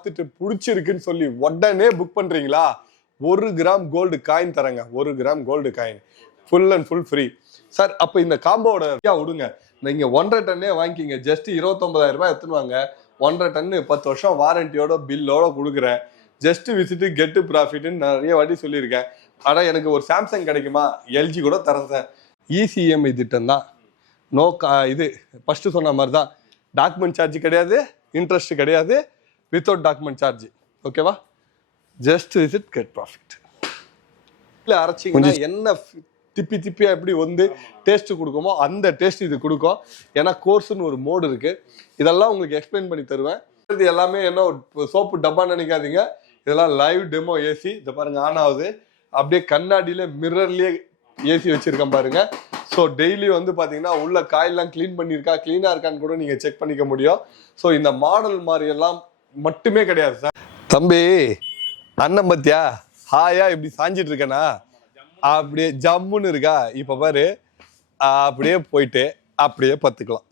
பார்த்துட்டு பிடிச்சிருக்குன்னு சொல்லி உடனே புக் பண்றீங்களா? ஒரு கிராம் கோல்டு காயின் தரேங்க. ஒரு gram gold coin full and full free sir அப்போ இந்த காம்போட விடுங்க. நீங்க ஒன்றரை டன்னே வாங்கிக்கிங்க. ஜஸ்ட் இருபத்தொன்பதாயிரம் ரூபாய் எடுத்துன்னுவாங்க ஒன்றரை டன்னு பத்து வருஷம் வாரண்டியோட பில்லோட கொடுக்குறேன். ஜஸ்ட் விசிட்டு கெட்டு ப்ராஃபிட்னு நிறைய வாட்டி சொல்லியிருக்கேன். ஆனால் எனக்கு ஒரு சாம்சங் கிடைக்குமா? எல்ஜி கூட தரேன் சார் இசிஎம்ஐ திட்டம் தான். நோ கா இது ஃபஸ்ட்டு சொன்ன மாதிரி தான் டாக்குமெண்ட் சார்ஜ் கிடையாது. இன்ட்ரெஸ்ட் கிடையாது. வித்தவுட் டாக்குமெண்ட் சார்ஜ் ஓகேவா ஜஸ்ட் விசிட் கெட் ப்ராஃபிட் இல்லை அரைச்சிங்கன்னா என்ன திப்பி திப்பியா எப்படி வந்து டேஸ்ட் கொடுக்குமோ அந்த டேஸ்ட் இது கொடுக்கும். ஏன்னா கோர்ஸ்னு ஒரு மோடு இருக்கு. இதெல்லாம் உங்களுக்கு எக்ஸ்பிளைன் பண்ணி தருவேன். இது எல்லாமே என்ன சோப்பு டப்பா நினைக்காதீங்க. இதெல்லாம் லைவ் டெமோ ஏசி இதை பாருங்க ஆன் ஆகுது. அப்படியே கண்ணாடியில மிரர்லயே ஏசி வச்சிருக்கேன் பாருங்க. ஸோ டெய்லி வந்து பார்த்தீங்கன்னா உள்ள காயெல்லாம் க்ளீன் பண்ணியிருக்கா க்ளீனாக இருக்கான்னு கூட நீங்கள் செக் பண்ணிக்க முடியும். ஸோ இந்த மாடல் மாதிரி எல்லாம் மட்டுமே கிடையாது சார். தம்பி அண்ணன் பத்தியா? ஹாயா இப்படி சாஞ்சிட்டு இருக்கேனா? அப்படியே ஜம்முன்னு இருக்கா? இப்ப பாரு. அப்படியே போயிட்டு அப்படியே பத்துக்கலாம்.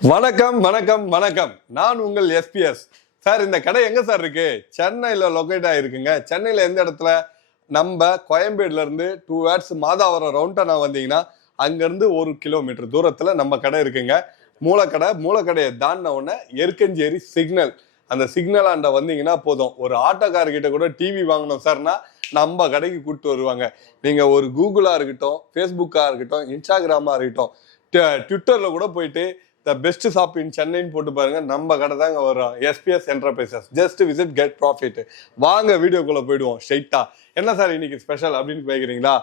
வணக்கம் வணக்கம் வணக்கம். நான் உங்கள் எஸ்பிஎஸ் சார் இந்த கடை எங்க சார் இருக்கு? சென்னையில லொக்கேட் ஆயிருக்குங்க. சென்னையில எந்த இடத்துல? நம்ம கோயம்பேடுல இருந்து டூ ஹவர்ஸ் மாதாவரம் ரவுண்டனா வந்தீங்கன்னா அங்கேருந்து ஒரு கிலோமீட்டர் தூரத்தில் நம்ம கடை இருக்குங்க. மூலக்கடை மூலக்கடையை தாண்டின உடனே எருக்கஞ்சேரி சிக்னல். அந்த சிக்னல் ஆண்ட வந்தீங்கன்னா போதும். ஒரு ஆட்டோக்காரர்கிட்ட கூட டிவி வாங்கணும் சார்னா நம்ம கடைக்கு கூப்பிட்டு வருவாங்க. நீங்கள் ஒரு கூகுளாக இருக்கட்டும் ஃபேஸ்புக்காக இருக்கட்டும் இன்ஸ்டாகிராமாக இருக்கட்டும் ட்விட்டரில் கூட போயிட்டு த பெஸ்ட் ஷாப் இன் சென்னைன்னு போட்டு பாருங்க. நம்ம கடை தாங்க வரும் SPS enterprises just visit get profit வாங்க வீடியோக்குள்ளே போயிடுவோம். ஸ்ட்ரைட்டாக என்ன சார் இன்னைக்கு ஸ்பெஷல் அப்படின்னு கேட்குறீங்களா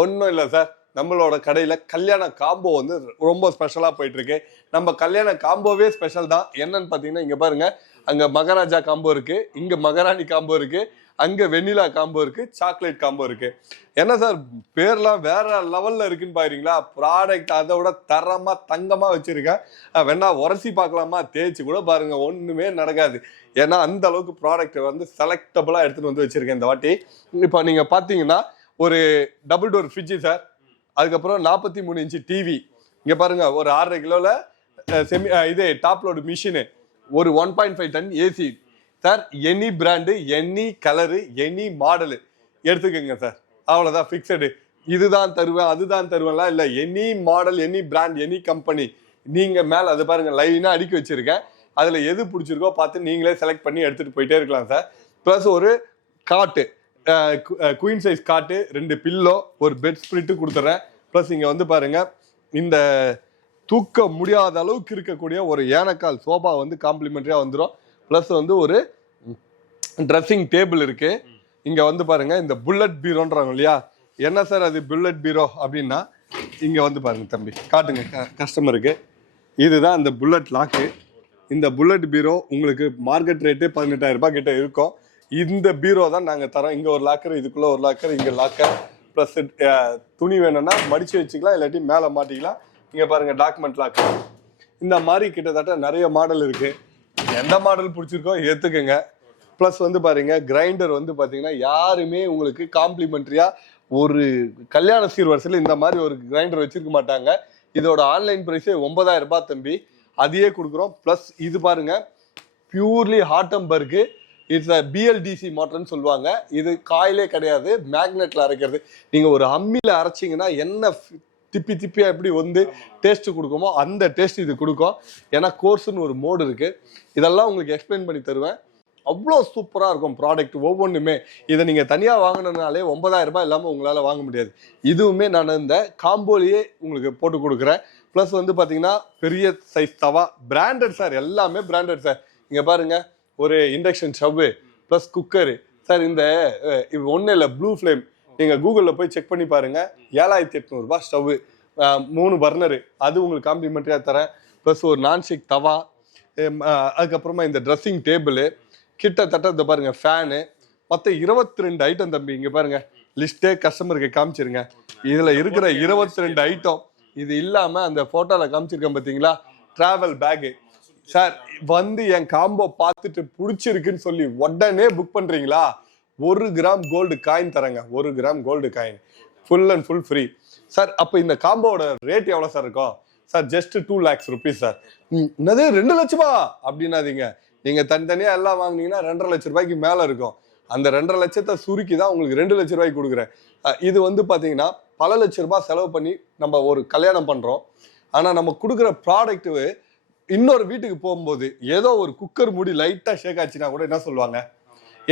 ஒன்றும் இல்லை சார். நம்மளோட கடையில் கல்யாண காம்போ வந்து ரொம்ப ஸ்பெஷலாக போயிட்டுருக்கு. நம்ம கல்யாண காம்போவே ஸ்பெஷல் தான். என்னன்னு பார்த்தீங்கன்னா இங்கே பாருங்க. அங்கே மகாராஜா காம்போ இருக்குது இங்கே மகாராணி காம்போ இருக்குது அங்கே வெண்ணிலா காம்போ இருக்குது சாக்லேட் காம்போ இருக்குது என்ன சார் பேர்லாம் வேற லெவலில் இருக்குன்னு பாருங்களா ப்ராடக்ட் அதை விட தரமாக தங்கமாக வச்சுருக்கேன். வேணா உரசி பார்க்கலாமா? தேய்ச்சி கூட பாருங்கள் ஒன்றுமே நடக்காது. ஏன்னா அந்த அளவுக்கு ப்ராடக்ட் வந்து செலக்டபுளாக எடுத்துகிட்டு வந்து வச்சுருக்கேன் இந்த வாட்டி. இப்போ நீங்கள் பார்த்தீங்கன்னா ஒரு டபுள் டோர் ஃப்ரிட்ஜு சார். அதுக்கப்புறம் நாற்பத்தி மூணு இன்ச்சு டிவி இங்கே பாருங்க ஒரு ஆறரை கிலோவில் செமி இது டாப் லோடு மிஷினு ஒரு one point five ton AC sir any brand any colour any model எடுத்துக்கோங்க சார் அவ்வளோதான் ஃபிக்ஸடு இதுதான் தருவேன் அதுதான் தருவேன்லாம் இல்லை. Any model any brand any company நீங்கள் மேலே அது பாருங்கள் லைனாக அடுக்கி வச்சிருக்கேன். அதில் எது பிடிச்சிருக்கோ பார்த்து நீங்களே செலக்ட் பண்ணி எடுத்துகிட்டு போயிட்டே இருக்கலாம் சார் ப்ளஸ் ஒரு காட்டு. குயின் சைஸ் காட்டு ரெண்டு பில்லோ ஒரு பெட் ஸ்பிரிட்டு கொடுத்துட்றேன் ப்ளஸ் இங்கே வந்து பாருங்க இந்த தூக்க முடியாத அளவுக்கு இருக்கக்கூடிய ஒரு ஏனக்கால் சோபா வந்து காம்ப்ளிமெண்ட்ரியாக வந்துடும் ப்ளஸ் வந்து ஒரு ட்ரெஸ்ஸிங் டேபிள் இருக்குது இங்கே வந்து பாருங்கள் இந்த புல்லட் பீரோன்றாங்க இல்லையா? என்ன சார் அது புல்லட் பீரோ அப்படின்னா இங்கே வந்து பாருங்கள் தம்பி காட்டுங்க கஸ்டமருக்கு இதுதான் அந்த புல்லட் லாக்கு இந்த புல்லட் பீரோ உங்களுக்கு மார்க்கெட் ரேட்டு பதினெட்டாயிரம் ரூபாய் கிட்ட இருக்கும். இந்த பீரோ தான் நாங்கள் தரோம். இங்கே ஒரு லாக்கர் இதுக்குள்ளே ஒரு லாக்கர் இங்கே லாக்கர் ப்ளஸ் துணி வேணும்னா மடித்து வச்சுக்கலாம் இல்லாட்டி மேலே மாட்டிக்கலாம். இங்கே பாருங்கள் டாக்குமெண்ட் லாக்கர் இந்த மாதிரி கிட்டத்தட்ட நிறைய மாடல் இருக்குது எந்த மாடல் பிடிச்சிருக்கோ ஏற்றுக்குங்க ப்ளஸ் வந்து பாருங்க கிரைண்டர் வந்து பார்த்தீங்கன்னா யாருமே உங்களுக்கு காம்ப்ளிமெண்ட்ரியாக ஒரு கல்யாண சீர்வரிசையில் இந்த மாதிரி ஒரு கிரைண்டர் வச்சிருக்க மாட்டாங்க. இதோட ஆன்லைன் ப்ரைஸே ஒன்பதாயிரம் ரூபாய் தம்பி. அதையே கொடுக்குறோம். ப்ளஸ் இது பாருங்க பியூர்லி ஹாட்டம்பர்க்கு இட்ஸ் பிஎல்டிசி மோட்டர்னு சொல்லுவாங்க. இது காயிலே கிடையாது மேக்னெட்ல அரைக்கிறது. நீங்க ஒரு அம்மியில அரைச்சிங்கன்னா என்ன திப்பி திப்பியா எப்படி வந்து டேஸ்ட் கொடுக்குமோ அந்த டேஸ்ட் இது கொடுக்கும். ஏன்னா கோர்ஸ்னு ஒரு மோடு இருக்கு. இதெல்லாம் உங்களுக்கு எக்ஸ்பிளைன் பண்ணி தருவேன். அவ்வளோ சூப்பராக இருக்கும் ப்ராடக்ட் ஒவ்வொன்றுமே இதை நீங்கள் தனியாக வாங்கினதுனாலே ஒன்பதாயிரம் ரூபாய் இல்லாமல் உங்களால் வாங்க முடியாது. இதுவுமே நான் இந்த காம்போலியே உங்களுக்கு போட்டு கொடுக்குறேன். ப்ளஸ் வந்து பார்த்தீங்கன்னா பெரிய சைஸ் தவா பிராண்டட் சார் எல்லாமே பிராண்டட் சார். இங்கே பாருங்க. ஒரு induction stove plus cooker sir இந்த ஒன்றும் இல்லை ப்ளூ ஃப்ளேம் நீங்கள் கூகுளில் போய் செக் பண்ணி பாருங்க. ஏழாயிரத்தி எட்நூறுபா ஸ்டவ்வு மூணு பர்னரு அது உங்களுக்கு காம்ப்ளிமெண்ட்ரியாக தரேன். ப்ளஸ் ஒரு நான்ஸ்டிக் தவா. அதுக்கப்புறமா இந்த ட்ரெஸ்ஸிங் டேபிள் கிட்டத்தட்ட இந்த பாருங்க ஃபேனு மொத்தம் இருபத்தி ரெண்டு ஐட்டம் தம்பி இங்க பாருங்க. லிஸ்ட்டே கஸ்டமருக்கு காமிச்சிருங்க. இதுல இருக்கிற இருபத்தி ரெண்டு ஐட்டம் இது இல்லாம அந்த போட்டோல காமிச்சிருக்கேன் பாத்தீங்களா? டிராவல் பேகு சார் வந்து என் காம்போ பார்த்துட்டு பிடிச்சிருக்குன்னு சொல்லி உடனே புக் பண்றீங்களா? ஒரு கிராம் கோல்டு காயின் தரேங்க. ஒரு gram gold coin full and full free sir அப்போ இந்த காம்போட ரேட் எவ்வளோ சார் இருக்கும்? Sir just two lakhs rupees sir. என்னது ரெண்டு லட்சமா? அப்படின்னாதீங்க. நீங்க தனித்தனியா எல்லாம் வாங்கினீங்கன்னா ரெண்டரை லட்ச ரூபாய்க்கு மேல இருக்கும். அந்த ரெண்டரை லட்சத்தை சுருக்கி தான் உங்களுக்கு ரெண்டு லட்ச ரூபாய்க்கு கொடுக்குறேன். இது வந்து பார்த்தீங்கன்னா பல லட்ச ரூபாய் செலவு பண்ணி நம்ம ஒரு கல்யாணம் பண்ணுறோம் ஆனால் நம்ம கொடுக்குற ப்ராடக்ட்டு இன்னொரு வீட்டுக்கு போகும்போது ஏதோ ஒரு குக்கர் மூடி லைட்டா ஷேக் ஆச்சுன்னா கூட என்ன சொல்லுவாங்க?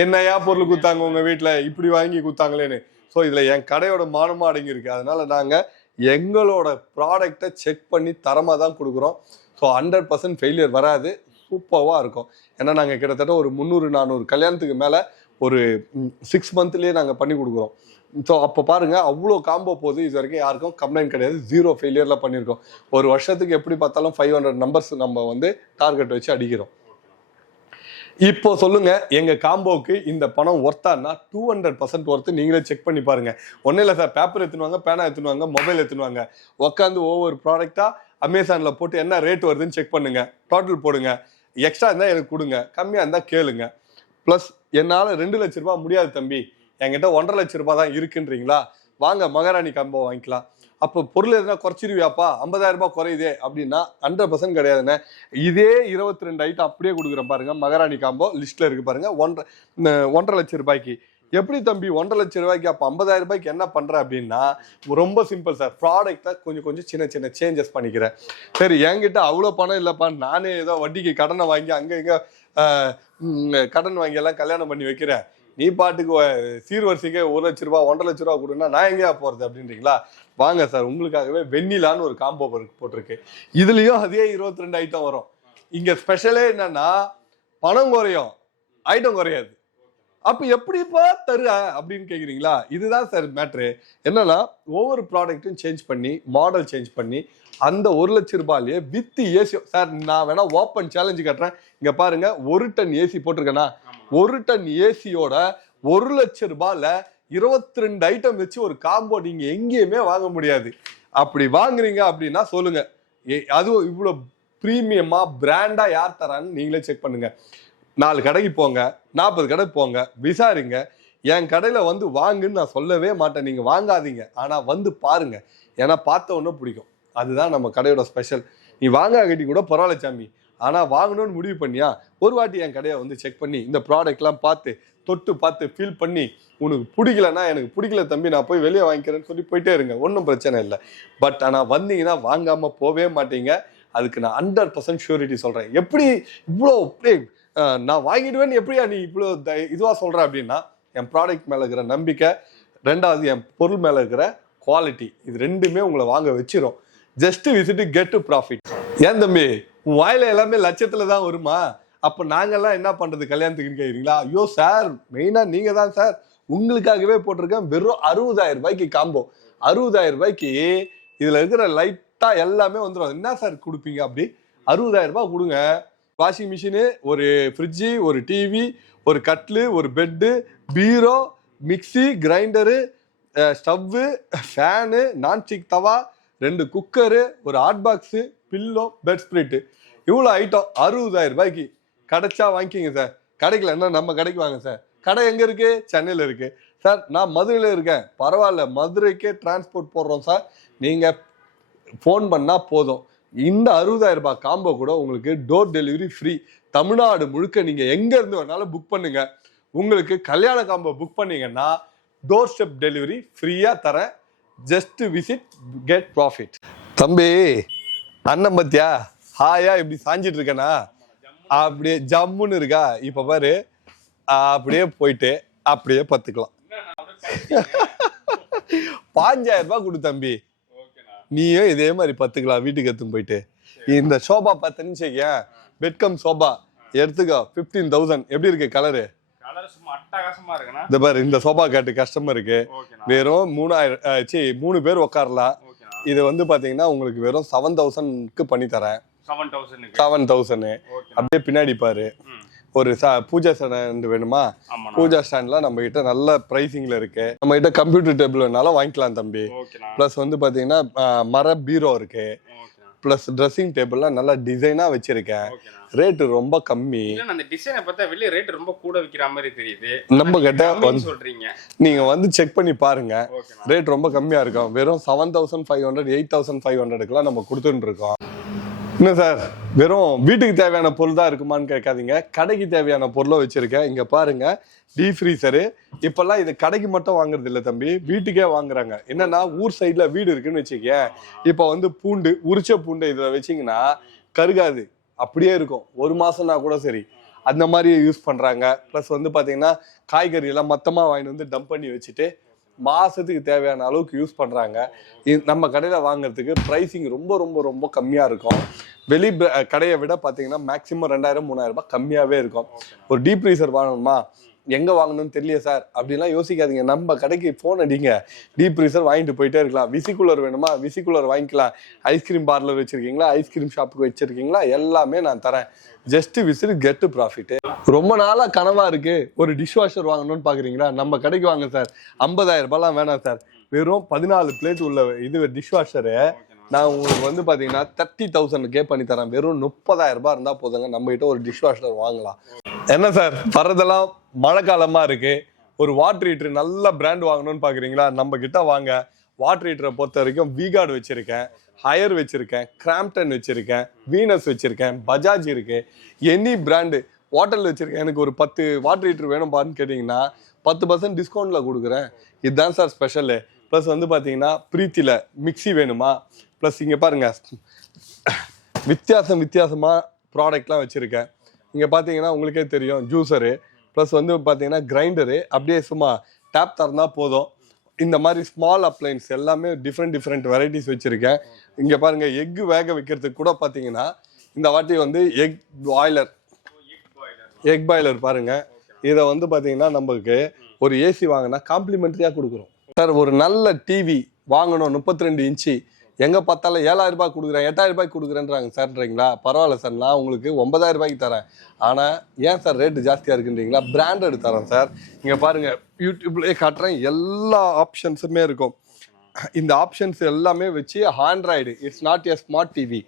என்னையா பொருள் குத்தாங்க உங்க வீட்டுல இப்படி வாங்கி குத்தாங்களேன்னு. ஸோ இதுல என் கடையோட மானமும் அடங்கியிருக்கு. அதனால நாங்க எங்களோட ப்ராடக்டை செக் பண்ணி தரமாக தான் கொடுக்குறோம். ஸோ ஹண்ட்ரட் பர்சன்ட் ஃபெயிலியர் வராது. சூப்பராக இருக்கும். ஏன்னா நாங்கள் கிட்டத்தட்ட ஒரு முந்நூறு நானூறு கல்யாணத்துக்கு மேலே ஒரு சிக்ஸ் மந்த்லேயே நாங்கள் பண்ணி கொடுக்குறோம். ஸோ அப்போ பாருங்கள் அவ்வளோ காம்போ போகுது இது வரைக்கும் யாருக்கும் கம்ப்ளைண்ட் கிடையாது. ஜீரோ ஃபெயிலியரில் பண்ணியிருக்கோம் ஒரு வருஷத்துக்கு எப்படி பார்த்தாலும் ஃபைவ் ஹண்ட்ரட் நம்பர்ஸ் நம்ம வந்து டார்கெட் வச்சு அடிக்கிறோம். இப்போ சொல்லுங்க எங்க காம்போவுக்கு இந்த பணம் ஒர்த்தான்னா டூ ஹண்ட்ரட் பர்சன்ட் ஒர்த்து நீங்களே செக் பண்ணி பாருங்க. ஒன்றும் இல்லை சார் பேப்பர் எடுத்துனுவாங்க பேனா எடுத்துனுவாங்க மொபைல் எடுத்துனுவாங்க உட்காந்து ஒவ்வொரு ப்ராடக்டா அமேசானில் போட்டு என்ன ரேட் வருதுன்னு செக் பண்ணுங்க. டோட்டல் போடுங்க. எக்ஸ்ட்ரா இருந்தால் எனக்கு கொடுங்க. கம்மியாக இருந்தால் கேளுங்க. ப்ளஸ் என்னால் ரெண்டு லட்ச ரூபாய் முடியாது தம்பி. என்கிட்ட ஒன்றரை லட்ச ரூபாய் தான் இருக்குன்றீங்களா? வாங்க மகாராணி காம்போ வாங்கிக்கலாம். அப்போ பொருள் எதுனா குறைச்சிருவியாப்பா? ஐம்பதாயிரம் ரூபாய் குறையுதே அப்படின்னா ஹண்ட்ரட் பர்சன்ட் கிடையாதுண்ணே. இதே இருபத்தி ரெண்டு ஐட்டம் அப்படியே கொடுக்குறேன் பாருங்க. மகாராணி காம்போ லிஸ்ட்ல இருக்கு பாருங்க. ஒன்றரை ஒன்றரை லட்சம் ரூபாய்க்கு. எப்படி தம்பி ஒன்றரை லட்சம் ரூபாய்க்கு? அப்போ ஐம்பதாயிரம் ரூபாய்க்கு என்ன பண்ணுறேன் அப்படின்னா ரொம்ப சிம்பிள் சார் ப்ராடக்டை கொஞ்சம் கொஞ்சம் சின்ன சின்ன சேஞ்சஸ் பண்ணிக்கிறேன். சரி என்கிட்ட அவ்வளோ பணம் இல்லைப்பா. நானே ஏதோ வட்டிக்கு கடனை வாங்கி அங்கே இங்கே கடன் வாங்கி எல்லாம் கல்யாணம் பண்ணி வைக்கிறேன். நீ பாட்டுக்கு வ- சீர்வரிசைக்கே ஒரு லட்ச ரூபா ஒன்றரை லட்ச ரூபா கொடுன்னா நான் எங்கேயா போறது அப்படின்றீங்களா? வாங்க சார் உங்களுக்காகவே வெண்ணிலான்னு ஒரு காம்போ போட்டிருக்கு. இதுலயும் அதே இருபத்தி ரெண்டு ஐட்டம் வரும். இங்க ஸ்பெஷலே என்னன்னா பணம் குறையும். ஐட்டம் குறையாது. அப்ப எப்படிப்பா தரு அப்படின்னு கேக்குறீங்களா? இதுதான் சார் மேட்ரு என்னன்னா ஒவ்வொரு ப்ராடக்ட்டும் சேஞ்ச் பண்ணி மாடல் சேஞ்ச் பண்ணி அந்த ஒரு லட்ச ரூபாயிலேயே வித் ஏசி சார் நான் வேணா ஓப்பன் சேலஞ்சு கட்டுறேன். இங்க பாருங்க ஒரு டன் ஏசி போட்டிருக்கேனா ஒரு டன் ஏசியோட ஒரு லட்ச ரூபாயில இருபத்தி ரெண்டு ஐட்டம் வச்சு ஒரு காம்போ நீங்க எங்கேயுமே வாங்க முடியாது. அப்படி வாங்குறீங்க அப்படின்னா சொல்லுங்க. ஏ- அதுவும் இவ்வளோ ப்ரீமியமா பிராண்டா யார் தரான்னு நீங்களே செக் பண்ணுங்க. நாலு கடைக்கு போங்க நாற்பது கடைக்கு போங்க விசாரிங்க. என் கடையில் வந்து வாங்குன்னு நான் சொல்லவே மாட்டேன். நீங்கள் வாங்காதீங்க. ஆனால் வந்து பாருங்க. ஏன்னா பார்த்த உடனே பிடிக்கும். அதுதான் நம்ம கடையோட ஸ்பெஷல் நீ வாங்காகட்டி கூட பரவாயில்ல சாமி. ஆனால் வாங்கணும்னு முடிவு பண்ணியா? ஒரு வாட்டி என் கடையை வந்து செக் பண்ணி இந்த ப்ராடக்ட்லாம் பார்த்து தொட்டு பார்த்து ஃபீல் பண்ணி உனக்கு பிடிக்கலன்னா எனக்கு பிடிக்கல தம்பி நான் போய் வெளியே வாங்கிக்கிறேன்னு சொல்லி போயிட்டே இருங்க. ஒன்றும் பிரச்சனை இல்லை. பட் ஆனால் வந்தீங்கன்னா வாங்காமல் போவே மாட்டீங்க. அதுக்கு நான் ஹண்ட்ரட் பர்சன்ட் ஷூரிட்டி சொல்கிறேன் எப்படி இவ்வளோ அப்படியே, நான் வாங்கிடுவேன்னு எப்படியா நீ இவ்வளோ இதுவாக சொல்கிற அப்படின்னா என் ப்ராடக்ட் மேலே இருக்கிற நம்பிக்கை ரெண்டாவது என் பொருள் மேலே இருக்கிற குவாலிட்டி இது ரெண்டுமே உங்களை வாங்க வச்சிரும். Just visit get to profit ஏன் தம்பி? உன் வாயில எல்லாமே லட்சத்துல தான் வருமா? அப்ப நாங்கெல்லாம் என்ன பண்றது கல்யாணத்துக்குன்னு கேக்குறீங்களா ஐயோ சார் மெயினா நீங்க தான் சார் உங்களுக்காகவே போட்டிருக்கேன். வெறும் அறுபதாயிரம் ரூபாய்க்கு காம்போ அறுபதாயிரம் ரூபாய்க்கு இதுல இருக்கிற லைட்டா எல்லாமே வந்துடும் என்ன சார் கொடுப்பீங்க அப்படி? அறுபதாயிரம் ரூபாய் கொடுங்க. வாஷிங் மிஷினு ஒரு ஃப்ரிட்ஜு ஒரு டிவி ஒரு கட்லு ஒரு பெட்டு பீரோ mixie grinder stove fan nonstick தவா ரெண்டு குக்கரு ஒரு hot box pillow bedspread இவ்வளோ ஐட்டம் அறுபதாயிரம் ரூபாய்க்கு கிடைச்சா வாங்கிக்கிங்க சார் கிடைக்கல என்ன நம்ம கடைக்கு வாங்க சார் கடை எங்கே இருக்குது சென்னையில் இருக்குது சார் நான் மதுரையில் இருக்கேன். பரவாயில்ல மதுரைக்கே டிரான்ஸ்போர்ட் போடுறோம் சார் நீங்கள் ஃபோன் பண்ணால் போதும். இந்த அறுபதாயிரம் ரூபாய் காம்போ கூட உங்களுக்கு டோர் டெலிவரி ஃப்ரீ தமிழ்நாடு முழுக்க நீங்கள் எங்கேருந்து வேணாலும் புக் பண்ணுங்க. உங்களுக்கு கல்யாண காம்போ புக் பண்ணீங்கன்னா டோர் ஸ்டெப் டெலிவரி ஃப்ரீயாக தரேன். ஜஸ்ட் விசிட் கெட் ப்ராஃபிட் தம்பி அண்ணன் பத்தியா? ஹாயா இப்படி சாஞ்சிட்டு இருக்கேனா? அப்படியே ஜம்முன்னு இருக்கா? இப்ப பாரு. அப்படியே போயிட்டு அப்படியே பத்துக்கலாம். பாஞ்சாயிரம் ரூபாய் கொடு தம்பி. நீயும் இதே மாதிரி பத்துக்கலாம் வீட்டுக்கு எடுத்துன்னு போயிட்டு. இந்த சோபா பத்துன்னு வச்சுக்கேன் பெட்கம் சோபா எடுத்துக்கோ ஃபிஃப்டீன் தௌசண்ட் எப்படி இருக்கு கலரு இந்த பாரு இந்த சோபா காட்டு கஸ்டமருக்கு ஓகேண்ணா. வெறும் மூணாயிரம் மூணு பேர் உட்காரலாம் இது வந்து பாத்தீங்கன்னா உங்களுக்கு வெறும் செவன் தௌசண்ட்க்கு பண்ணி தரேன். செவன் தௌசண்ட் அப்படியே பின்னாடி பாரு. ஒரு பூஜா ஸ்டாண்ட் வேணுமா? பூஜா ஸ்டாண்ட்லாம் நம்ம கிட்ட நல்ல பிரைசிங்ல இருக்கு. நம்ம கிட்ட கம்ப்யூட்டர் டேபிள் வேணாலும் வாங்கிக்கலாம் தம்பி. ப்ளஸ் வந்து பாத்தீங்கன்னா மர பீரோ இருக்கு. ப்ளஸ் ட்ரெஸ்ஸிங் டேபிள்லாம் நல்லா டிசைனாக வச்சிருக்கேன். ரேட்டு ரொம்ப கம்மி. அந்த டிசைனை பார்த்தா வெளிய ரேட் ரொம்ப கூட விக்கிற மாதிரி தெரியுது. நம்ம கிட்ட சொல்றீங்க. நீங்க வந்து செக் பண்ணி பாருங்க. ரேட் ரொம்ப கம்மியா இருக்கும். வெறும் seven thousand five hundred eight thousand five ஹண்ட்ரடுக்குலாம் நம்ம கொடுத்துட்டு இருக்கோம் என்ன சார்? வெறும் வீட்டுக்கு தேவையான பொருள் தான் இருக்குமான்னு கேட்காதீங்க. கடைக்கு தேவையான பொருளும் வச்சுருக்கேன். இங்கே பாருங்கள் டீ ஃப்ரீசரு இப்போல்லாம் இது கடைக்கு மட்டும் வாங்குறது இல்லை தம்பி. வீட்டுக்கே வாங்குறாங்க. என்னென்னா ஊர் சைடில் வீடு இருக்குன்னு வச்சுக்கங்க இப்போ வந்து பூண்டு உரிச்ச பூண்டு இதில் வச்சீங்கன்னா கருகாது. அப்படியே இருக்கும். ஒரு மாதம்னா கூட சரி. அந்த மாதிரி யூஸ் பண்ணுறாங்க ப்ளஸ் வந்து பார்த்தீங்கன்னா காய்கறியெல்லாம் மொத்தமாக வாங்கிட்டு வந்து டம்ப் பண்ணி வச்சுட்டு மாதத்துக்கு தேவையான அளவுக்கு யூஸ் பண்ணுறாங்க இது நம்ம கடையில் வாங்குறதுக்கு ப்ரைஸிங் ரொம்ப ரொம்ப ரொம்ப கம்மியாக இருக்கும். வெளி கடையை விட பார்த்தீங்கன்னா மேக்ஸிமம் ரெண்டாயிரம் மூணாயிரம் ரூபாய் கம்மியாகவே இருக்கும். ஒரு டீப் ஃப்ரீசர் வாங்கணுமா? எங்க வாங்கணும்னு தெரியல சார்? அப்படிலாம் யோசிக்காதீங்க. நம்ம கடைக்கு ஃபோன் அடிங்க. டீப் ஃப்ரீசர் வாங்கிட்டு போயிட்டே இருக்கலாம். விசிகூலர் வேணுமா? விசிகுலர் வாங்கிக்கலாம். ஐஸ்கிரீம் பார்லர் வச்சிருக்கீங்களா? ஐஸ்கிரீம் ஷாப்புக்கு வச்சிருக்கீங்களா? எல்லாமே நான் தரேன். ஜஸ்ட் விசில் கெட் ப்ராஃபிட் ரொம்ப நாளா கனவா இருக்கு. ஒரு டிஷ் வாஷர் வாங்கணும்னு பாக்குறீங்களா? நம்ம கடைக்கு வாங்க சார். ஐம்பதாயிரம் ரூபாய்லாம் வேணாம் சார். வெறும் பதினாலு பிளேட் உள்ள இது டிஷ் வாஷரு நான் உங்களுக்கு வந்து பார்த்தீங்கன்னா தேர்ட்டி தௌசண்ட்கே பண்ணி தரேன். வெறும் முப்பதாயிரம் ரூபாய் இருந்தால் போதுங்க. நம்ம கிட்ட ஒரு டிஷ் வாஷர் வாங்கலாம். என்ன சார் வர்றதெல்லாம் மழை காலமா இருக்கு. ஒரு வாட்டர் ஹீட்டர் நல்ல பிராண்ட் வாங்கணும்னு பாக்குறீங்களா? நம்ம கிட்ட வாங்க. வாட்டர் ஹீட்டரை பொறுத்த வரைக்கும் விகார்டு வச்சிருக்கேன் ஹயர் வச்சிருக்கேன் கிராம்ப்டன் வச்சிருக்கேன் வீனஸ் வச்சிருக்கேன் பஜாஜ் இருக்கு. எனி பிராண்டு ஹோட்டல் வச்சிருக்கேன். எனக்கு ஒரு பத்து வாட்டர் ஹீட்டர் வேணும் பாருன்னு கேட்டிங்கன்னா பத்து பர்சன்ட் டிஸ்கவுண்ட்ல கொடுக்குறேன். இதுதான் சார் ஸ்பெஷலு ப்ளஸ் வந்து பார்த்தீங்கன்னா பிரீத்தியில் மிக்ஸி வேணுமா? ப்ளஸ் இங்கே பாருங்க வித்தியாசம் வித்தியாசமாக ப்ராடக்ட்லாம் வச்சுருக்கேன். இங்கே பார்த்தீங்கன்னா உங்களுக்கே தெரியும் ஜூஸரு ப்ளஸ் வந்து பார்த்தீங்கன்னா கிரைண்டரு அப்படியே சும்மா டேப் திறந்தால் போதும். இந்த மாதிரி ஸ்மால் அப்ளைன்ஸ் எல்லாமே டிஃப்ரெண்ட் டிஃப்ரெண்ட் வெரைட்டிஸ் வச்சுருக்கேன். இங்கே பாருங்கள் எக்கு வேக வைக்கிறதுக்கு கூட பார்த்தீங்கன்னா இந்த வாட்டி வந்து எக் பாய்லர் எக் பாய்லர் பாருங்க. இதை வந்து பார்த்தீங்கன்னா நம்மளுக்கு ஒரு ஏசி வாங்கினா காம்ப்ளிமெண்ட்ரியாக கொடுக்குறோம். சார் ஒரு நல்ல டிவி வாங்கணும் முப்பத்தி ரெண்டு இன்ச்சு எங்கே பார்த்தாலும் ஏழாயிரம் ரூபாய் கொடுக்குறேன் எட்டாயிரம் ரூபாய் கொடுக்குறேன்றாங்க சார்ன்றீங்களா பரவாயில்ல சார் நான் உங்களுக்கு ஒன்பதாயிரம் ரூபாய்க்கு தரேன். ஆனால் ஏன் சார் ரேட்டு ஜாஸ்தியாக இருக்குன்றீங்களா? பிராண்டட் தரேன் சார் இங்கே பாருங்கள் யூடியூப்லேயே காட்டுறேன் எல்லா ஆப்ஷன்ஸுமே இருக்கும். இந்த ஆப்ஷன்ஸ் எல்லாமே வச்சு Android it's not a smart TV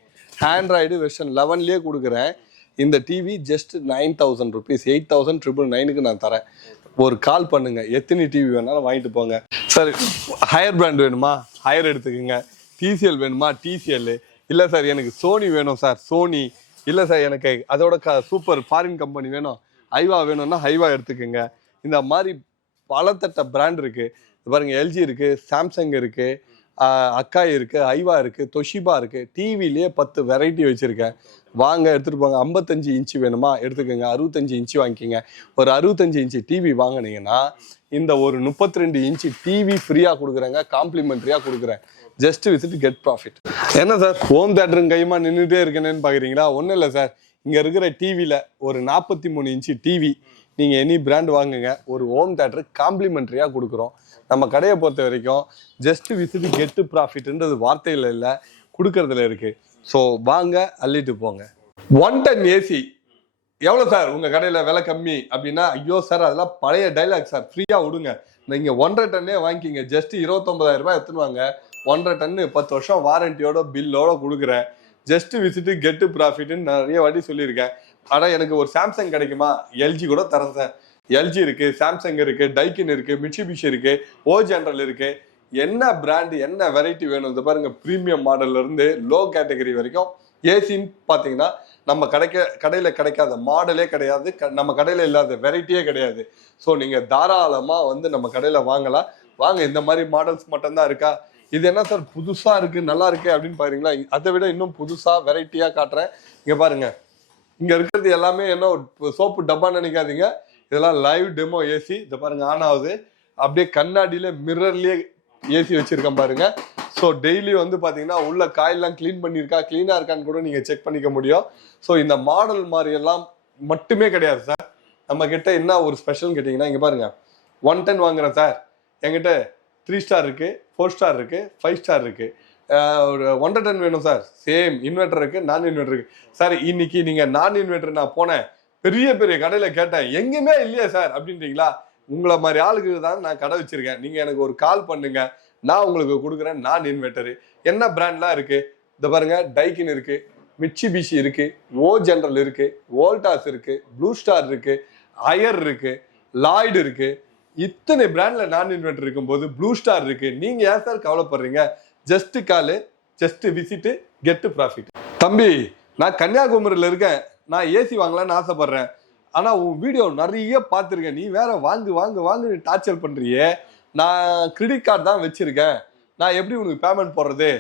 Android version லெவன்லேயே கொடுக்குறேன். இந்த TV just nine thousand rupees eight thousand triple நைனுக்கு நான் தரேன். ஒரு கால் பண்ணுங்கள் எத்தனை டிவி வேணாலும் வாங்கிட்டு போங்க. சார் ஹையர் பிராண்ட் வேணுமா? ஹையர் எடுத்துக்கோங்க. டிசிஎல் வேணுமா? டிசிஎல் இல்லை சார் எனக்கு சோனி வேணும் சார். சோனி இல்லை சார் எனக்கு அதோட க சூப்பர் ஃபாரின் கம்பெனி வேணும். ஹைவா வேணும்னா ஹைவா எடுத்துக்கோங்க. இந்த மாதிரி பலத்தட்ட பிராண்ட் இருக்குது பாருங்கள் எல்ஜி இருக்குது சாம்சங் இருக்குது அக்கா அக்காய் ஐவா இருக்குது தொஷிபா இருக்குது டிவிலேயே பத்து வெரைட்டி வச்சுருக்கேன். வாங்க எடுத்துகிட்டு போங்க. ஐம்பத்தஞ்சு இன்ச்சு வேணுமா? எடுத்துக்கோங்க. அறுபத்தஞ்சு இன்ச்சு வாங்கிக்கோங்க. ஒரு அறுபத்தஞ்சு இன்ச்சு டிவி வாங்குனீங்கன்னா இந்த ஒரு முப்பத்தி ரெண்டு இன்ச்சு டிவி ஃப்ரீயாக கொடுக்குறேங்க. காம்ப்ளிமெண்ட்ரியாக கொடுக்குறேன். ஜஸ்ட் விசிட் கெட் ப்ராஃபிட் என்ன சார்? ஹோம் தேட்டருங்க கைமா நின்றுட்டே இருக்கணும்னு பாக்குறீங்களா? ஒன்றும் இல்லை சார். இங்க இருக்கிற டிவியில ஒரு நாற்பத்தி மூணு இன்ச்சு டிவி நீங்க எனி பிராண்ட் வாங்குங்க. ஒரு ஹோம் தேட்டர் காம்ப்ளிமெண்ட்ரியா கொடுக்குறோம். நம்ம கடையை பொறுத்த வரைக்கும் ஜஸ்ட் விசிட் கெட் ப்ராஃபிட்ன்றது வார்த்தையில இல்லை கொடுக்கறதுல இருக்கு. ஸோ வாங்க அள்ளிட்டு போங்க. ஒன் டன் ஏசி எவ்வளோ சார்? உங்கள் கடையில் விலை கம்மி அப்படின்னா ஐயோ சார் அதெல்லாம் பழைய டைலாக் சார். ஃப்ரீயாக விடுங்க. நீங்கள் ஒன்றரை டன்னே வாங்கிக்கிங்க. ஜஸ்ட் இருபத்தொம்பதாயிரம் ரூபாய் எடுத்துன்னு வாங்க. ஒன்றரை டன்னு பத்து வருஷம் வாரண்டியோட பில்லோட கொடுக்குறேன். ஜஸ்ட் விசிட்டு கெட்டு ப்ராஃபிட்னு நிறைய வாட்டி சொல்லியிருக்கேன். ஆனால் எனக்கு ஒரு சாம்சங் கிடைக்குமா? எல்ஜி கூட தரேன் எல்ஜி இருக்கு சாம்சங் இருக்கு டைக்கின் இருக்கு மிட்சிபிஷி இருக்கு ஓ ஜென்ரல் இருக்கு. என்ன பிராண்டு என்ன வெரைட்டி வேணும்? இந்த பாருங்க ப்ரீமியம் மாடல்ல இருந்து லோ கேட்டகரி வரைக்கும் ஏசின்னு பார்த்தீங்கன்னா நம்ம கிடைக்க கடையில் கிடைக்காத மாடலே கிடையாது. க- நம்ம கடையில் இல்லாத வெரைட்டியே கிடையாது. ஸோ நீங்கள் தாராளமாக வந்து நம்ம கடையில் வாங்கலாம். வாங்க இந்த மாதிரி மாடல்ஸ் மட்டும்தான் இருக்கா? இது என்ன சார் புதுசா இருக்கு நல்லா இருக்கு அப்படின்னு பாருங்களா அதை விட இன்னும் புதுசா வெரைட்டியா காட்டுறேன். இங்க பாருங்க. இங்க இருக்கிறது எல்லாமே என்ன சோப்பு டப்பா நினைக்காதீங்க. இதெல்லாம் லைவ் டெமோ ஏசி இதை பாருங்க ஆன் ஆகுது. அப்படியே கண்ணாடியில மிரர்லயே ஏசி வச்சிருக்கேன் பாருங்க. ஸோ டெய்லி வந்து பார்த்தீங்கன்னா உள்ள காயெல்லாம் க்ளீன் பண்ணியிருக்கா க்ளீனாக இருக்கான்னு கூட நீங்கள் செக் பண்ணிக்க முடியும். ஸோ இந்த மாடல் மாதிரியெல்லாம் மட்டுமே கிடையாது சார். நம்ம கிட்ட என்ன ஒரு ஸ்பெஷல் கேட்டிங்கன்னா இங்கே பாருங்க. ஒன் டென் வாங்குறேன் சார். என்கிட்ட த்ரீ ஸ்டார் இருக்குது ஃபோர் ஸ்டார் இருக்குது ஃபைவ் ஸ்டார் இருக்குது ஒரு ஒன்றரை டன் வேணும் சார் சேம் இன்வெர்டர் இருக்குது நான் இன்வெர்டர் இருக்குது சார் இன்னைக்கு நீங்கள் நான் இன்வெர்டர் நான் போனேன். பெரிய பெரிய கடையில் கேட்டேன். எங்கேயுமே இல்லையா சார் அப்படின்றீங்களா? உங்களை மாதிரி ஆளுக்கு தான் நான் கடை வச்சிருக்கேன். நீங்கள் எனக்கு ஒரு கால் பண்ணுங்க. நான் உங்களுக்கு கொடுக்குறேன் நான் இன்வெர்டரு என்ன பிராண்ட்லாம் இருக்குது இந்த பாருங்கள் டைக்கின் இருக்கு மிட்சிபிஷி இருக்குது ஓ ஜென்ரல் இருக்குது வோல்டாஸ் இருக்குது ப்ளூ ஸ்டார் இருக்குது அயர் இருக்குது லாய்டு இருக்குது இத்தனை பிராண்ட்ல நான் இன்வெர்டர் இருக்கும்போது ப்ளூ ஸ்டார் இருக்கு. நீங்க ஏன் சார் கவலைப்படுறீங்க? ஜஸ்ட் காலு ஜஸ்ட் விசிட்டு கெட் ப்ராஃபிட் தம்பி நான் கன்னியாகுமரியில் இருக்கேன். நான் ஏசி வாங்கலான்னு ஆசைப்படுறேன். ஆனால் உன் வீடியோ நிறைய பார்த்துருக்கேன். நீ வேற வாங்கு வாங்கு வாங்கு டார்ச்சர் பண்ணுறியே நான் கிரெடிட் கார்டு தான் வச்சுருக்கேன். நான் எப்படி உனக்கு பேமெண்ட் போடுறது?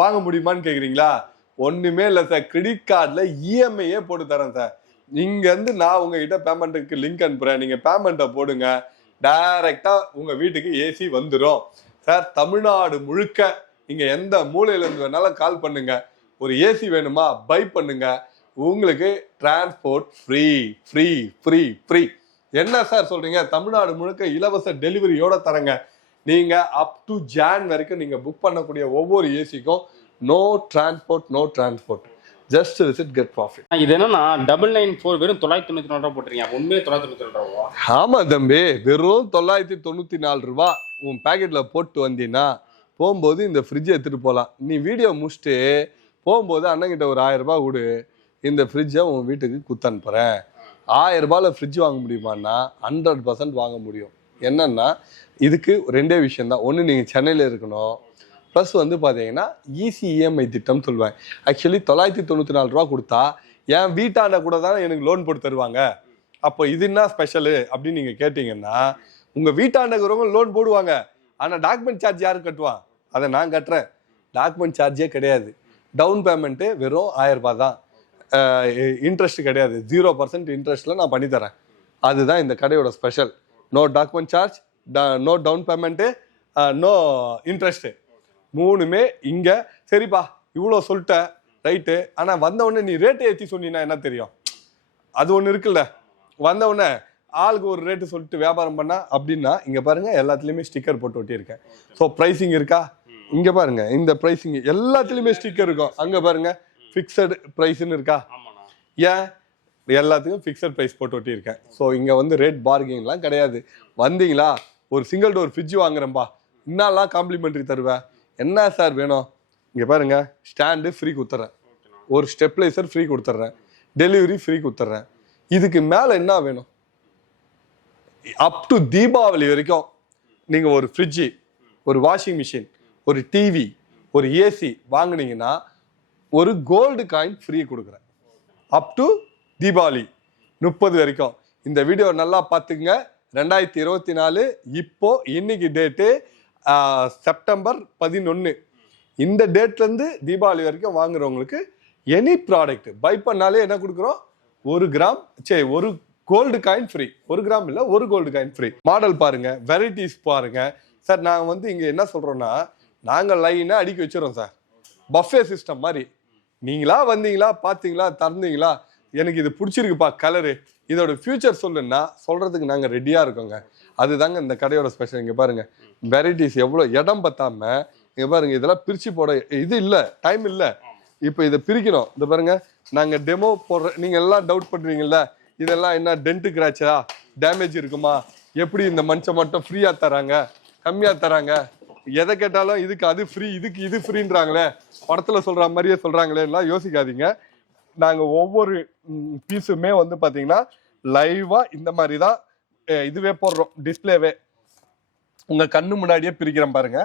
வாங்க முடியுமான்னு கேட்குறீங்களா ஒன்றுமே இல்லை சார் கிரெடிட் கார்டில் இஎம்ஐயே போட்டு தரேன் சார் இங்கேருந்து நான் உங்ககிட்ட பேமெண்ட்டுக்கு லிங்க் அனுப்புகிறேன் நீங்கள் பேமெண்ட்டை போடுங்க. டைரக்டா உங்க வீட்டுக்கு ஏசி வந்துடும் சார் தமிழ்நாடு முழுக்க நீங்க எந்த மூலையில இருந்து வேணாலும் கால் பண்ணுங்க. ஒரு ஏசி வேணுமா? பை பண்ணுங்க. உங்களுக்கு transport free free free free என்ன சார் சொல்றீங்க? தமிழ்நாடு முழுக்க இலவச டெலிவரியோட தரங்க. நீங்க அப் டு ஜான் வரைக்கும் நீங்க புக் பண்ணக்கூடிய ஒவ்வொரு ஏசிக்கும் no transport no transport just visit get profit இது என்னன்னா டபுள் நைன் ஃபோர் வெறும் தொள்ளாயிரத்தி தொண்ணூத்தி நாலு ரூபா போட்டுருக்கீங்க. உண்மையே தொள்ளாயிரத்தி தொண்ணூத்தி ரூபா ஆமா தம்பி வெறும் தொள்ளாயிரத்தி தொண்ணூத்தி நாலு ரூபா உன் பேக்கெட்ல போட்டு வந்தீங்கன்னா போகும்போது இந்த ஃப்ரிட்ஜை எடுத்துட்டு போகலாம் நீ வீடியோ முடிச்சுட்டு போகும்போது அண்ணங்கிட்ட ஒரு ஆயிரம் ரூபாய் கொடு. இந்த ஃப்ரிட்ஜை உன் வீட்டுக்கு குத்து அனுப்புறேன். ஆயிரம் ரூபாயில ஃப்ரிட்ஜ் வாங்க முடியுமான்னா ஹண்ட்ரட் பர்சன்ட் வாங்க முடியும். என்னன்னா இதுக்கு ரெண்டே விஷயம் தான். ஒன்று நீங்கள் சென்னையில் இருக்கணும். ப்ளஸ் வந்து பார்த்தீங்கன்னா ஈஸி இஎம்ஐ திட்டம் சொல்லுவேன் ஆக்சுவலி தொள்ளாயிரத்தி தொண்ணூற்றி நாலு ரூபா கொடுத்தா என் வீட்டாண்ட கூட தான் எனக்கு லோன் போட்டு தருவாங்க. அப்போ இது என்ன ஸ்பெஷலு அப்படின்னு நீங்கள் கேட்டிங்கன்னா உங்கள் வீட்டாண்ட இருக்கிறவங்க லோன் போடுவாங்க. ஆனால் டாக்குமெண்ட் சார்ஜ் யார் கட்டுவான் அதை நான் கட்டுறேன். டாக்குமெண்ட் சார்ஜே கிடையாது. டவுன் பேமெண்ட்டு வெறும் ஆயிரம் தான். இன்ட்ரெஸ்ட் கிடையாது. ஜீரோ பர்சன்ட் இன்ட்ரெஸ்ட்டில் நான் பண்ணித்தரேன் அதுதான் இந்த கடையோட special no document charge no down payment no interest மூணுமே இங்கே. சரிப்பா இவ்வளோ சொல்லிட்ட ரைட்டு. ஆனால் வந்த உடனே நீ ரேட்டை ஏற்றி சொன்னீங்கன்னா என்ன தெரியும்? அது ஒன்று இருக்குல்ல. வந்த உடனே ஆளுக்கு ஒரு ரேட்டு சொல்லிட்டு வியாபாரம் பண்ணா அப்படின்னா இங்க பாருங்க எல்லாத்துலயுமே ஸ்டிக்கர் போட்டு ஒட்டியிருக்கேன். ஸோ ப்ரைசிங் இருக்கா? இங்க பாருங்க இந்த ப்ரைசிங் எல்லாத்துலயுமே ஸ்டிக்கர் இருக்கும். அங்க பாருங்க ஃபிக்ஸட் ப்ரைஸ்னு இருக்கா? ஏன்? எல்லாத்துக்கும் ஃபிக்ஸட் ப்ரைஸ் போட்டு ஒட்டியிருக்கேன். ஸோ இங்கே வந்து ரேட் பார்கிங்லாம் கிடையாது. வந்தீங்களா? ஒரு சிங்கிள் டோர் ஃப்ரிட்ஜ் வாங்குறேன்பா. என்னெல்லாம் காம்ப்ளிமெண்ட்ரி தருவேன். என்ன சார் வேணும்? இங்கே பாருங்க ஸ்டாண்டு ஃப்ரீ கொடுத்துட்றேன் ஒரு ஸ்டெப்லைசர் ஃப்ரீ கொடுத்துட்றேன் டெலிவரி ஃப்ரீ கொடுத்துட்றேன் இதுக்கு மேலே என்ன வேணும்? அப் டு தீபாவளி வரைக்கும் நீங்கள் ஒரு ஃப்ரிட்ஜு ஒரு வாஷிங் மிஷின் ஒரு டிவி ஒரு ஏசி வாங்குனீங்கன்னா ஒரு கோல்டு காயின் ஃப்ரீ கொடுக்குறேன். அப் டு தீபாவளி முப்பது வரைக்கும். இந்த வீடியோ நல்லா பார்த்துங்க ரெண்டாயிரத்தி இருபத்தி நாலு இப்போ இன்னைக்கு டேட்டு செப்டம்பர் பதினொன்று இந்த டேட்லேருந்து தீபாவளி வரைக்கும் வாங்குறவங்களுக்கு எனி ப்ராடக்ட் பை பண்ணாலே என்ன கொடுக்குறோம்? ஒரு கிராம் சரி ஒரு கோல்டு காயின் ஃப்ரீ ஒரு கிராம் இல்லை ஒரு கோல்டு காயின் ஃப்ரீ மாடல் பாருங்க வெரைட்டிஸ் பாருங்க. சார் நாங்கள் வந்து இங்கே என்ன சொல்கிறோன்னா நாங்கள் லைனாக அடுக்கி வச்சிடறோம் சார் பஃபே சிஸ்டம் மாதிரி. நீங்களா வந்தீங்களா பார்த்தீங்களா திறந்தீங்களா? எனக்கு இது பிடிச்சிருக்குப்பா கலரு இதோட ஃபியூச்சர் சொல்லுன்னா சொல்கிறதுக்கு நாங்கள் ரெடியாக இருக்கோங்க. அதுதாங்க இந்த கடையோட ஸ்பெஷல் இங்கே பாருங்க. வெரைட்டிஸ் எவ்வளோ இடம் பத்தாம இங்கே பாருங்க இதெல்லாம் பிரித்து போட இது இல்லை டைம் இல்லை. இப்போ இதை பிரிக்கணும். இந்த பாருங்க நாங்கள் டெமோ போடுற நீங்கள் எல்லாம் டவுட் பண்ணுறீங்கல்ல இதெல்லாம் என்ன டென்ட் கிராச்சா டேமேஜ் இருக்குமா? எப்படி இந்த மனுஷன் மட்டும் ஃப்ரீயாக தராங்க? கம்மியாக தராங்க? எதை கேட்டாலும் இதுக்கு அது ஃப்ரீ இதுக்கு இது ஃப்ரீன்றாங்களே படத்தில் சொல்கிற மாதிரியே சொல்கிறாங்களே எல்லாம் யோசிக்காதீங்க. நாங்கள் ஒவ்வொரு பீஸுமே வந்து பார்த்தீங்கன்னா லைவாக இந்த மாதிரி தான் இதுவே போடுறோம். டிஸ்ப்ளேவே. உங்கள் கண்ணு முன்னாடியே பிரிக்கிறேன் பாருங்க.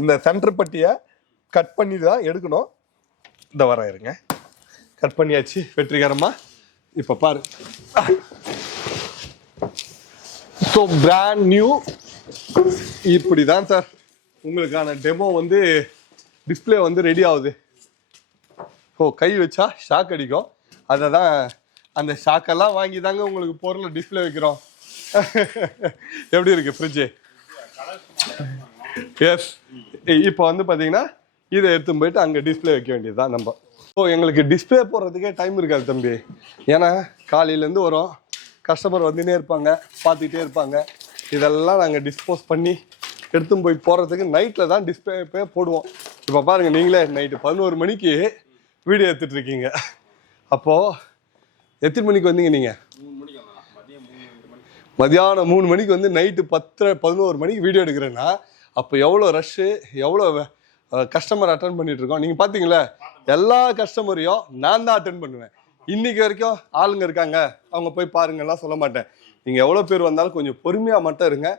இந்த சென்டர் பட்டியை கட் பண்ணி தான் எடுக்கணும். இந்த வர இருங்க. கட் பண்ணியாச்சு வெற்றிகரமா. இப்போ பாரு. ஸோ பிராண்ட் நியூ இப்படி தான் சார் உங்களுக்கான டெமோ வந்து டிஸ்ப்ளே வந்து ரெடி ஆகுது. ஓ கை வச்சா ஷாக் அடிக்கும். அதை தான் அந்த ஷாக்கெல்லாம் வாங்கி தாங்க உங்களுக்கு பொருளை டிஸ்ப்ளே வைக்கிறோம். எப்படி இருக்கு ஃப்ரிட்ஜு எஸ் இப்போ வந்து பார்த்தீங்கன்னா இதை எடுத்து போயிட்டு அங்கே டிஸ்ப்ளே வைக்க வேண்டியது தான் நம்ம. ஸோ எங்களுக்கு டிஸ்ப்ளே போடுறதுக்கே டைம் இருக்காது தம்பி. ஏன்னா காலையிலேருந்து வரும். கஸ்டமர் வந்துனே இருப்பாங்க பார்த்துக்கிட்டே இருப்பாங்க. இதெல்லாம் நாங்கள் டிஸ்போஸ் பண்ணி எடுத்து போய் போகிறதுக்கு நைட்டில் தான் டிஸ்பிளே போடுவோம். இப்போ பாருங்கள் நீங்களே நைட்டு பதினோரு மணிக்கு வீடியோ எடுத்துகிட்ருக்கீங்க அப்போது எத்தனை மணிக்கு வந்தீங்க நீங்கள் மதியானம் மூணு மணிக்கு வந்து நைட்டு பத்தரை பதினோரு மணிக்கு வீடியோ எடுக்கிறேன்னா அப்போ எவ்வளோ ரஷ்ஷு எவ்வளோ கஸ்டமர் அட்டன் பண்ணிட்டு இருக்கோம். நீங்கள் பார்த்தீங்களா எல்லா கஸ்டமரையும் நான் தான் அட்டன் பண்ணுவேன். இன்னைக்கு வரைக்கும் ஆளுங்க இருக்காங்க. அவங்க போய் பாருங்கலாம் சொல்ல மாட்டேன். நீங்கள் எவ்வளோ பேர் வந்தாலும் கொஞ்சம் பொறுமையாக மட்டும் இருங்க.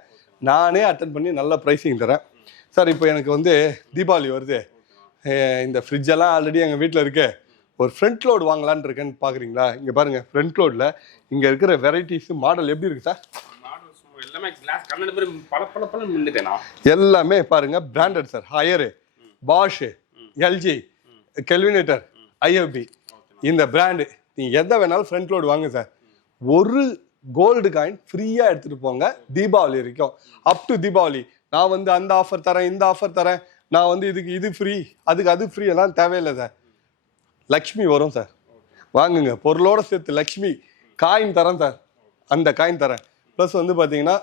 நானே அட்டன் பண்ணி நல்ல ப்ரைஸிங் தரேன். சார் இப்போ எனக்கு வந்து தீபாவளி வருது. இந்த ஃப்ரிட்ஜெல்லாம் ஆல்ரெடி எங்கள் வீட்டில் இருக்குது ஒரு ஃப்ரண்ட் லோடு வாங்கலான்னு இருக்கேன்னு பார்க்குறீங்களா இங்கே பாருங்க ஃப்ரண்ட் லோடில் இங்கே இருக்கிற வெரைட்டிஸ் மாடல் எப்படி இருக்கு சார்? எல்லாமே பாருங்க branded sir Haier Bosch LG Kelvinator IFB இந்த பிராண்டு நீ எதை வேணாலும் ஃப்ரண்ட் லோடு வாங்க சார் ஒரு கோல்டு காயின் ஃப்ரீயாக எடுத்துகிட்டு போங்க தீபாவளி வரைக்கும். Up to Deepavali. நான் வந்து அந்த ஆஃபர் தரேன் இந்த ஆஃபர் தரேன். நான் வந்து இதுக்கு இது ஃப்ரீ அதுக்கு அது ஃப்ரீ எல்லாம் தேவையில்லை சார் லக்ஷ்மி வரும் சார். வாங்குங்க. பொருளோட சேர்த்து லக்ஷ்மி காயின் தரேன் சார். அந்த காயின் தரேன். ப்ளஸ் வந்து பார்த்தீங்கன்னா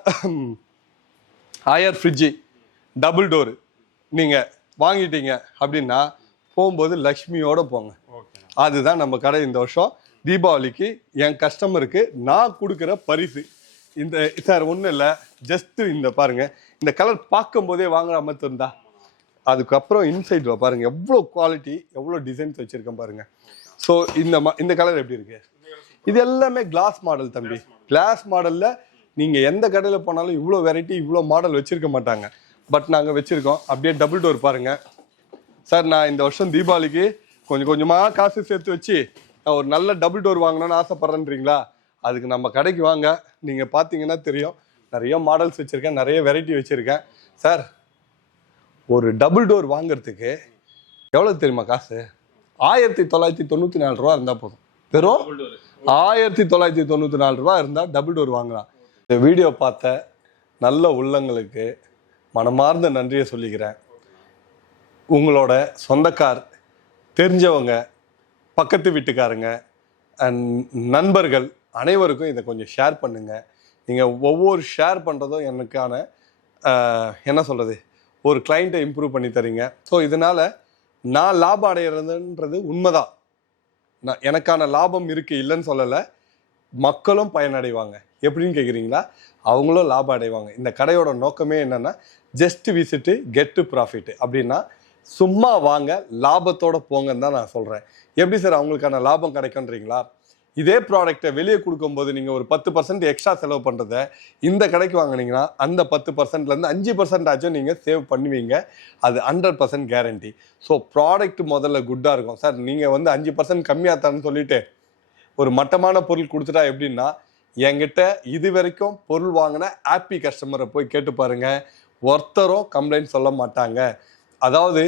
ஹையர் ஃப்ரிட்ஜு டபுள் டோரு நீங்கள் வாங்கிட்டீங்க அப்படின்னா போகும்போது லக்ஷ்மியோடு போங்க. அதுதான் நம்ம கடை இந்த வருஷம். தீபாவளிக்கு என் கஸ்டமருக்கு நான் கொடுக்குற பரிசு. இந்த சார் ஒன்றும் இல்லை. ஜஸ்ட்டு இந்த பாருங்கள் இந்த கலர் பார்க்கும்போதே வாங்குற மாதிரி இருந்தா அதுக்கப்புறம் இன்சைட் பாருங்கள் எவ்வளோ குவாலிட்டி எவ்வளோ டிசைன்ஸ் வச்சுருக்கேன் பாருங்கள் ஸோ இந்த மா- இந்த கலர் எப்படி இருக்கு? இது எல்லாமே கிளாஸ் மாடல் தம்பி. கிளாஸ் மாடலில் நீங்கள் எந்த கடையில் போனாலும் இவ்வளோ வெரைட்டி இவ்வளோ மாடல் வச்சுருக்க மாட்டாங்க. பட் நாங்கள் வச்சுருக்கோம். அப்படியே டபுள் டோர் பாருங்கள் சார் நான் இந்த வருஷம் தீபாவளிக்கு கொஞ்சம் கொஞ்சமாக காசு சேர்த்து வச்சு நான் ஒரு நல்ல டபுள் டோர் வாங்கணும்னு ஆசைப்பட்றேன்றீங்களா? அதுக்கு நம்ம கடைக்கு வாங்க. நீங்கள் பார்த்தீங்கன்னா தெரியும். நிறைய மாடல்ஸ் வச்சுருக்கேன். நிறைய வெரைட்டி வச்சுருக்கேன். சார் ஒரு டபுள் டோர் வாங்குறதுக்கு எவ்வளவு தெரியுமா காசு? ஆயிரத்தி தொள்ளாயிரத்தி தொண்ணூத்தி நாலு ரூபா இருந்தா போதும். வெறும் ஆயிரத்தி தொள்ளாயிரத்தி தொண்ணூற்றி நாலு ரூபா இருந்தால் டபுள் டோர் வாங்கலாம். இந்த வீடியோ பார்த்த நல்ல உள்ளங்களுக்கு மனமார்ந்த நன்றியை சொல்லிக்கிறேன். உங்களோட சொந்தக்கார் தெரிஞ்சவங்க பக்கத்து வீட்டுக்காரங்க நண்பர்கள் அனைவருக்கும் இதை கொஞ்சம் ஷேர் பண்ணுங்க. நீங்கள் ஒவ்வொரு ஷேர் பண்ணுறதும் எனக்கான என்ன சொல்கிறது ஒரு கிளைண்ட்டை இம்ப்ரூவ் பண்ணி தரீங்க. ஸோ இதனால் நான் லாபம் அடையிறதுன்றது உண்மைதான். நான் எனக்கான லாபம் இருக்குது இல்லைன்னு சொல்லலை. மக்களும் பயனடைவாங்க. எப்படின்னு கேட்குறீங்களா அவங்களும் லாபம் அடைவாங்க. இந்த கடையோட நோக்கமே என்னென்னா just visit get to profit அப்படின்னா சும்மா வாங்க லாபத்தோடு போங்கன்னு தான் நான் சொல்கிறேன் எப்படி சார் அவங்களுக்கான லாபம் கிடைக்குன்றீங்களா இதே ப்ராடக்ட்டை வெளியே கொடுக்கும்போது நீங்கள் ஒரு பத்து பர்சன்ட் எக்ஸ்ட்ரா செலவு பண்ணுறத இந்த கடைக்கு வாங்கினீங்கன்னா அந்த பத்து பர்சன்ட்லேருந்து அஞ்சு பர்சன்ட் ஆச்சும் நீங்கள் சேவ் பண்ணுவீங்க. அது hundred percent guarantee so product முதல்ல குட்டாக இருக்கும். சார் நீங்கள் வந்து அஞ்சு பர்சன்ட் கம்மியாக தரேன்னு சொல்லிட்டு ஒரு மட்டமான பொருள் கொடுத்துட்டா எப்படின்னா என்கிட்ட இது வரைக்கும் பொருள் வாங்கின ஹாப்பி கஸ்டமரை போய் கேட்டு பாருங்கள் ஒருத்தரும் கம்ப்ளைண்ட் சொல்ல மாட்டாங்க. அதாவது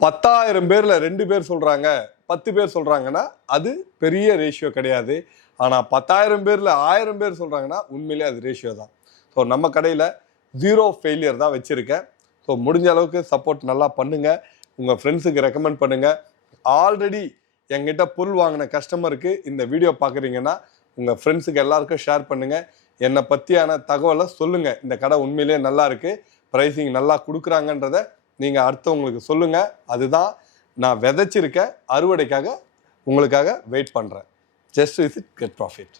பத்தாயிரம் பேரில் ரெண்டு பேர் சொல்கிறாங்க பத்து பேர் சொல்கிறாங்கன்னா அது பெரிய ரேஷியோ கிடையாது. ஆனால் பத்தாயிரம் பேரில் ஆயிரம் பேர் சொல்கிறாங்கன்னா உண்மையிலே அது ரேஷியோ தான். ஸோ நம்ம கடையில் ஜீரோ ஃபெயிலியர் தான் வச்சுருக்கேன். ஸோ முடிஞ்ச அளவுக்கு சப்போர்ட் நல்லா பண்ணுங்கள் உங்கள் ஃப்ரெண்ட்ஸுக்கு ரெக்கமெண்ட் பண்ணுங்கள் ஆல்ரெடி எங்கிட்ட பொருள் வாங்கின கஸ்டமருக்கு இந்த வீடியோ பார்க்குறீங்கன்னா உங்கள் ஃப்ரெண்ட்ஸுக்கு எல்லாருக்கும் ஷேர் பண்ணுங்கள் என்னை பற்றியான தகவலை சொல்லுங்கள் இந்த கடை உண்மையிலேயே நல்லா இருக்குது ப்ரைஸிங் நல்லா கொடுக்குறாங்கன்றத நீங்கள் அடுத்தவங்களுக்கு சொல்லுங்கள் அதுதான் நான் விதைச்சிருக்க அறுவடைக்காக உங்களுக்காக வெயிட் பண்ணுறேன் ஜஸ்ட் விசிட் கெட் ப்ராஃபிட்